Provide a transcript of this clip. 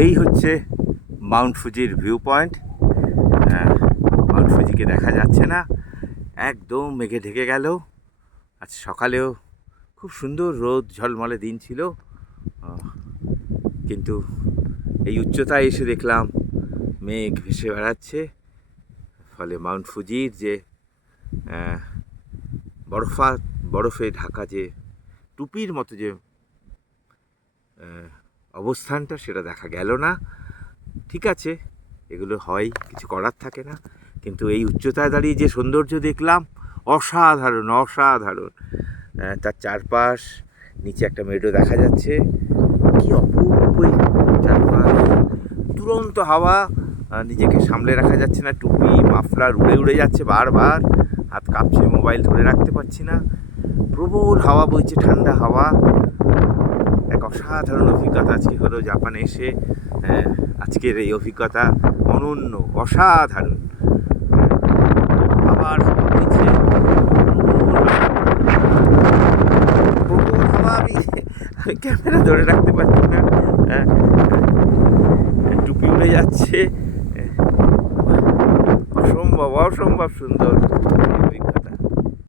এই হচ্ছে মাউন্ট ফুজির ভিউ পয়েন্ট মাউন্ট ফুজিকে দেখা যাচ্ছে না। একদম মেঘে ঢেকে গেল। আজ সকালেও খুব সুন্দর রোদ, ঝলমলে দিন ছিল। কিন্তু এই উচ্চতায় এসে দেখলাম মেঘ ভেসে বেড়াচ্ছে। ফলে মাউন্ট ফুজির যে বরফা, বরফে ঢাকা যে টুপির মতো যে অবস্থানটা সেটা দেখা গেল না। ঠিক আছে, এগুলো হয়, কিছু করার থাকে না। কিন্তু এই উচ্চতায় দাঁড়িয়ে যে সৌন্দর্য দেখলাম, অসাধারণ অসাধারণ। তার চারপাশ, নিচে একটা মেডো দেখা যাচ্ছে। কি অপূর্ব চারপাশ। দুরন্ত হাওয়া নিজেকে সামলে রাখা যাচ্ছে না। টুপি, মাফলার উড়ে উড়ে যাচ্ছে বারবার। হাত কাঁপছে, মোবাইল ধরে রাখতে পারছি না। প্রবল হাওয়া বইছে, ঠান্ডা হাওয়া। অসাধারণ অভিজ্ঞতা আজকে হলো জাপানে এসে আহ, আজকের এই অভিজ্ঞতা অনন্য অসাধারণ। আবার আমি আমি ক্যামেরা ধরে রাখতে পারছি না। আহ, টুপি উড়ে যাচ্ছে। অসম্ভব অসম্ভব সুন্দর।